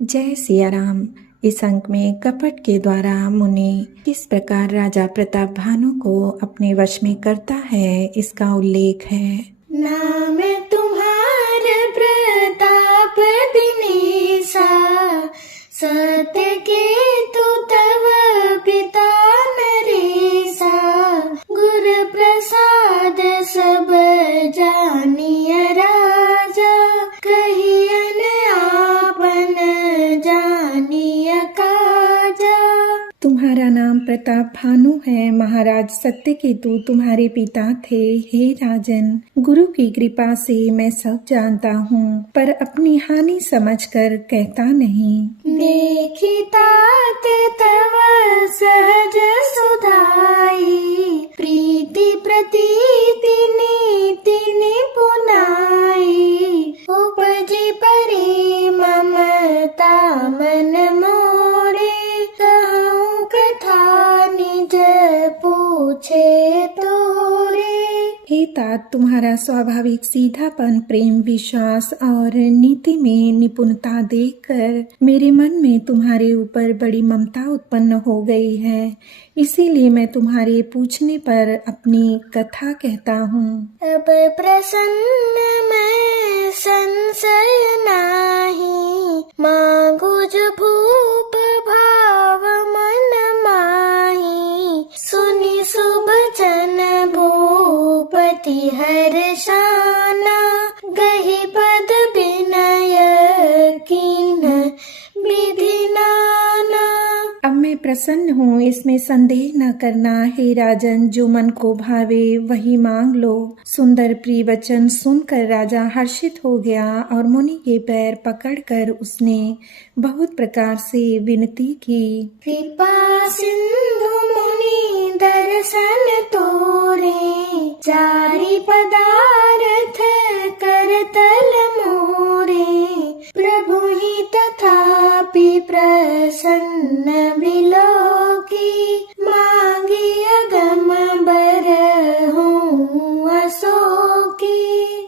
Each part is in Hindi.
जय सिया राम। इस अंक में कपट के द्वारा मुनि किस प्रकार राजा प्रताप भानु को अपने वश में करता है, इसका उल्लेख है। नाम तुम्हार प्रताप दिनेसा, सत्य के तु तव पिता नरेसा। गुर प्रसाद सब जानिय राजा, कहियन आपन जानिय काजा। तुम्हारा नाम प्रताप भानु है। महाराज सत्यकेतु तुम्हारे पिता थे। हे राजन, गुरु की कृपा से मैं सब जानता हूँ, पर अपनी हानि समझकर कहता नहीं। देखी तात तव सहज सुधाई, प्रीति प्रतीति नीति निपुनाई। उपजी परे ममता मन मोरे, कहूँ कथा निज पूछे तोरे। हे तात, तुम्हारा स्वाभाविक सीधापन, प्रेम, विश्वास और नीति में निपुणता देखकर मेरे मन में तुम्हारे ऊपर बड़ी ममता उत्पन्न हो गई है। इसीलिए मैं तुम्हारे पूछने पर अपनी कथा कहता हूँ। अब प्रसन्न मैं संशय नाही, मांगू जो भूप भाव मन माही। सुनि शुभ चन भूपति हर्षाना, गही पद विनय कीन विधि नाना। अब मैं प्रसन्न हूँ, इसमें संदेह न करना। हे राजन, जो मन को भावे वही मांग लो। सुंदर प्रिय वचन सुनकर राजा हर्षित हो गया और मुनि के पैर पकड़कर उसने बहुत प्रकार से विनती की। कृपा सिंधु मुनि दर्शन तोरे, चारि पदार्थ करतल मोरे। प्रभु ही तथापि प्रसन्न बिलोकी, मांगी अगम बरहूँ अशोकी।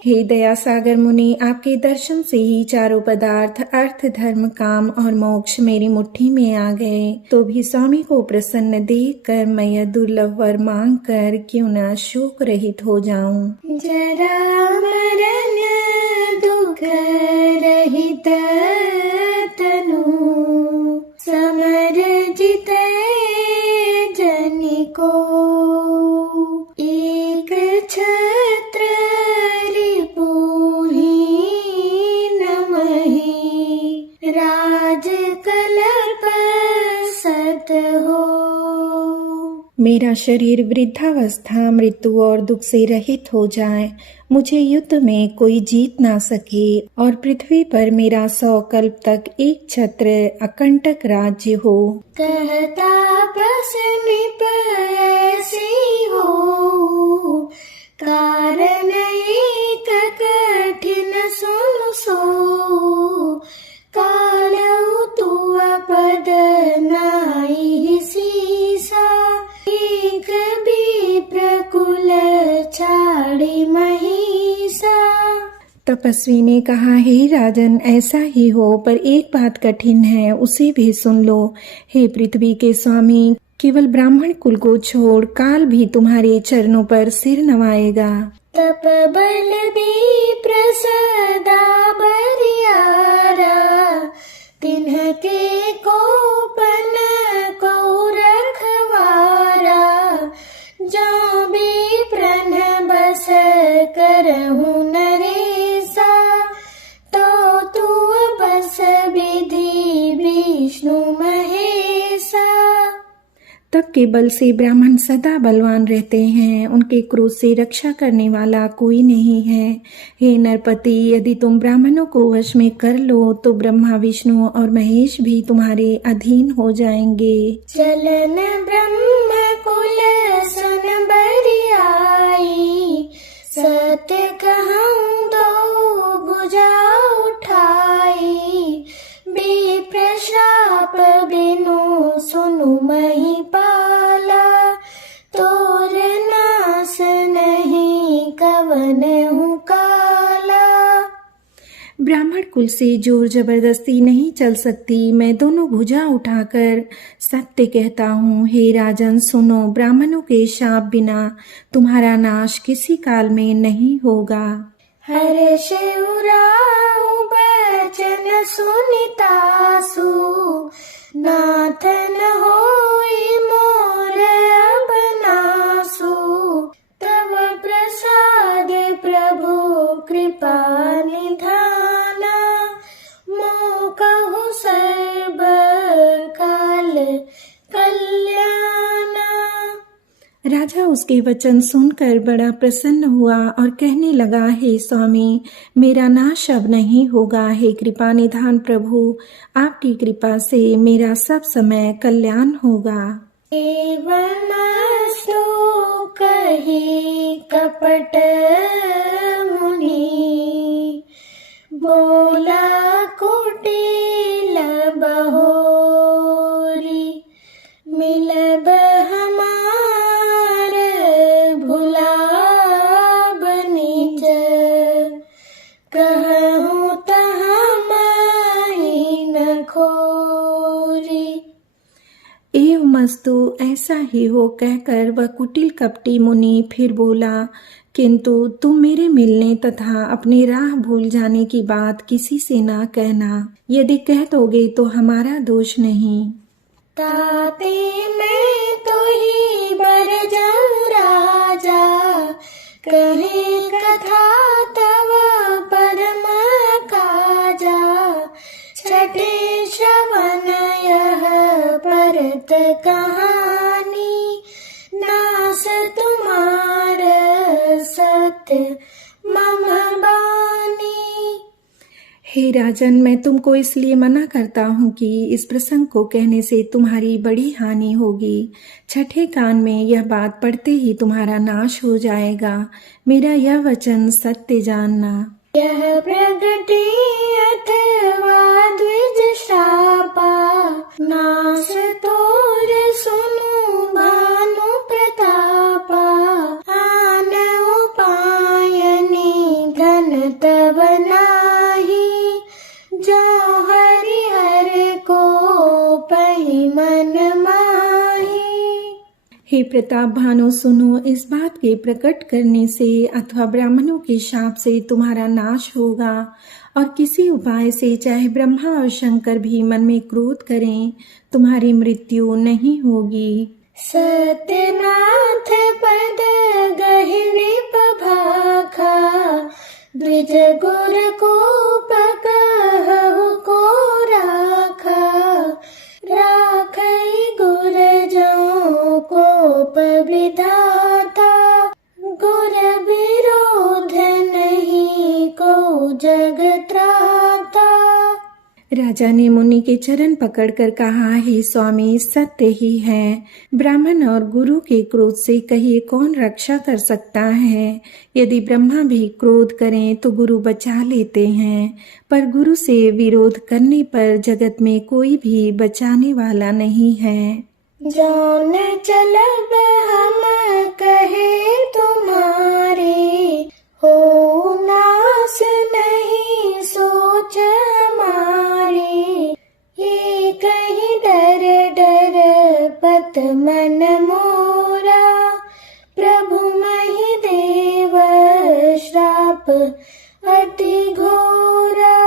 हे दया सागर मुनि, आपके दर्शन से ही चारों पदार्थ अर्थ, धर्म, काम और मोक्ष मेरी मुट्ठी में आ गए। तो भी स्वामी को प्रसन्न देख कर मैं यह दुर्लभ वर मांग कर क्यों न शोक रहित हो जाऊं। जरा मरण दुख रहित तनु, समर जिते जनि को। एक छत्र रिपुहीन मही, राज कल्प सत हो। मेरा शरीर वृद्धावस्था, मृत्यु और दुख से रहित हो जाए, मुझे युद्ध में कोई जीत ना सके और पृथ्वी पर मेरा 100 कल्प तक एक छत्र अकंटक राज्य हो। कहता प्रसन्निप ऐसी हो, कारण एक कठिन सुन सो। कालऊ तू पद नाई सीसा, एक भी प्रकुल छाड़ी महिषा। तपस्वी ने कहा, हे राजन, ऐसा ही हो, पर एक बात कठिन है, उसे भी सुन लो। हे पृथ्वी के स्वामी, केवल ब्राह्मण कुल को छोड़ काल भी तुम्हारे चरणों पर सिर नवाएगा। तप बल भी प्रसदा बरियारा, तिन्ह के कोपन को रखवारा। जो भी प्रण बस करहूँ नरेसा, तो तू बस विधि विष्णु महेशा। तप के बल से ब्राह्मण सदा बलवान रहते हैं, उनके क्रोध से रक्षा करने वाला कोई नहीं है। हे नरपति, यदि तुम ब्राह्मणों को वश में कर लो तो ब्रह्मा, विष्णु और महेश भी तुम्हारे अधीन हो जाएंगे। चलन ब्रह्म कुल सुन बरियाई, सत्य कहूँ दो भुजा उठाई। विप्र श्राप बिनु सुनु महिपाला, तोर नास नहीं कवन हूँ काला। ब्राह्मण बिल्कुल से जोर जबरदस्ती नहीं चल सकती। मैं दोनों भुजा उठाकर सत्य कहता हूँ। हे राजन सुनो, ब्राह्मणों के शाप बिना तुम्हारा नाश किसी काल में नहीं होगा। हर्ष उराऊ बचन सुनितासु, नाथन होई मोर अब नासु। तव प्रसाद प्रभु कृपा निधाना, मोकहु सर्व काल कल्याणा। राजा उसके वचन सुनकर बड़ा प्रसन्न हुआ और कहने लगा, हे स्वामी, मेरा नाश अब नहीं होगा। हे कृपा निधान प्रभु, आपकी कृपा से मेरा सब समय कल्याण होगा। एवमस्तु कहि कपट मुनि, बोला कुटिल बहोरी। मिलब हमार भुलाब निज, कहूँ तहाँ माही न खोरी। एवमस्तु, ऐसा ही हो कहकर वह कुटिल कपटी मुनि फिर बोला, किंतु तुम मेरे मिलने तथा अपनी राह भूल जाने की बात किसी से ना कहना। यदि कह दोगे तो हमारा दोष नहीं। ताते मैं तो ही बर जाऊं राजा, कहे कथा तव परम काजा। छठे श्रवण यह परत कहानी, नास तुम्हार सत्य मम बानी। हे राजन, मैं तुमको इसलिए मना करता हूँ कि इस प्रसंग को कहने से तुम्हारी बड़ी हानि होगी। छठे कान में यह बात पढ़ते ही तुम्हारा नाश हो जाएगा। मेरा यह वचन सत्य जानना। यह प्रगति अथवा द्विज शापा, नाश तोर सुनु भानु प्रतापा। आन उपाय निधन तब नाही, जो हरि हर को पहि मन माही। हे प्रताप भानु सुनो, इस बात के प्रकट करने से अथवा ब्राह्मणों के शाप से तुम्हारा नाश होगा, और किसी उपाय से चाहे ब्रह्मा और शंकर भी मन में क्रोध करें, तुम्हारी मृत्यु नहीं होगी। सत्यनाथ पद गहिनी पभाखा, द्विज गुर को कहु को राखा। राखई गुर जो कोप विधाता, गुर विरोध नहीं को जग त्राता। राजा ने मुनि के चरण पकड़कर कहा, हे स्वामी, सत्य ही है। ब्राह्मण और गुरु के क्रोध से कहिए कौन रक्षा कर सकता है। यदि ब्रह्मा भी क्रोध करें तो गुरु बचा लेते हैं, पर गुरु से विरोध करने पर जगत में कोई भी बचाने वाला नहीं है। जौन चलब हम कहे तुम्हारे, हो नास नहीं सोच हमारे। ये कहीं डर डर पत मन मोरा, प्रभु महि देव श्राप अति घोरा।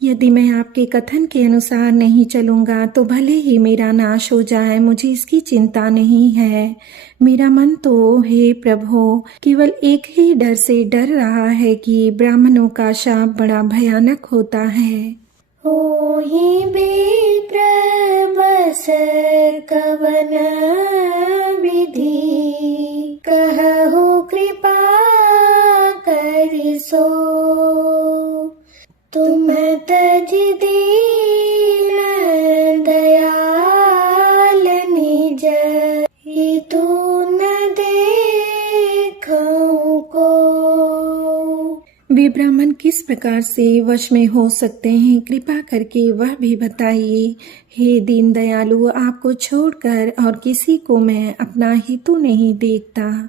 यदि मैं आपके कथन के अनुसार नहीं चलूंगा तो भले ही मेरा नाश हो जाए, मुझे इसकी चिंता नहीं है। मेरा मन तो हे प्रभु केवल एक ही डर से डर रहा है कि ब्राह्मणों का शाप बड़ा भयानक होता है। होहि विप्र बस कवन विधि, कहु कृपा करिसो। तुम तज दीन दयाल निज, हितु न देखऊं को। वे ब्राह्मण किस प्रकार से वश में हो सकते हैं, कृपा करके वह भी बताइए। हे दीन दयालु, आपको छोड़कर और किसी को मैं अपना हितु नहीं देखता।